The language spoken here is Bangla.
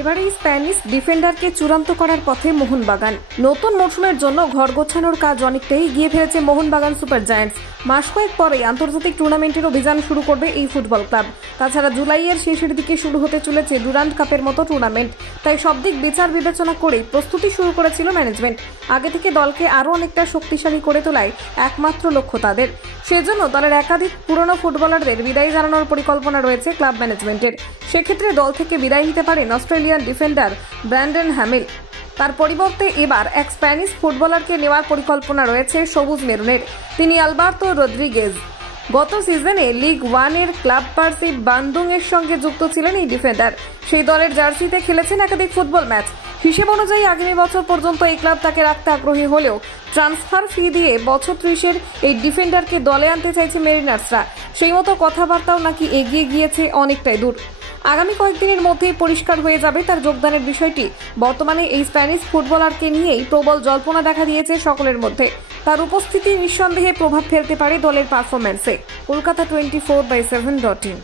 এবারে স্প্যানিশ ডিফেন্ডারকে চূড়ান্ত করার পথে মোহনবাগান। নতুন মৌসুমের জন্য ঘর গোছানোর কাজ অনেকটাই এগিয়ে ফেলেছে মোহনবাগান সুপার জায়ান্টস। মাস কয়েক পরেই আন্তর্জাতিক টুর্নামেন্টের অভিযান শুরু করবে এই ফুটবল ক্লাব। তাছাড়া জুলাইয়ের শেষের দিকে শুরু হতে চলেছে ডুরান্ড কাপের মতো টুর্নামেন্ট। তাই সব দিক বিচার বিবেচনা করেই প্রস্তুতি শুরু করেছিল ম্যানেজমেন্ট। আগে থেকে দলকে আরও অনেকটা শক্তিশালী করে তোলাই একমাত্র লক্ষ্য তাদের। সেজন্য দলের একাধিক পুরনো ফুটবলারদের বিদায় জানানোর পরিকল্পনা রয়েছে ক্লাব ম্যানেজমেন্টের। সেক্ষেত্রে দল থেকে বিদায় নিতে পারেন অস্ট্রেলিয়ান ডিফেন্ডার ব্র্যান্ডন হ্যামিল। তার পরিবর্তে এবার এক স্প্যানিশ ফুটবলারকে নেওয়ার পরিকল্পনা রয়েছে সবুজ মেরুনের। তিনি আলবার্তো রদ্রিগেজ। গত সিজনে লিগ 1-এর ক্লাব পার্সি বান্দুং এর সঙ্গে যুক্ত ছিলেন এই ডিফেন্ডার। সেই দলের জার্সিতে খেলেছেন একাধিক ফুটবল ম্যাচ। হিসেব অনুযায়ী আগামী বছর পর্যন্ত এই ক্লাব তাকে রাখতে আগ্রহী হলেও ট্রান্সফার ফি দিয়ে বছর 30-এর এই ডিফেন্ডারকে দলে আনতে চাইছে মেরিনার্সরা। সেই মতো কথাবার্তাও নাকি এগিয়ে গিয়েছে অনেকটাই দূর। আগামী কয়েকদিনের মধ্যেই পরিষ্কার হয়ে যাবে তার যোগদানের বিষয়টি। বর্তমানে এই স্প্যানিশ ফুটবলারকে নিয়েই প্রবল জল্পনা দেখা দিয়েছে সকলের মধ্যে। তার উপস্থিতি নিঃসন্দেহে প্রভাব ফেলতে পারে দলের পারফরম্যান্সে। কলকাতা 24/7.in।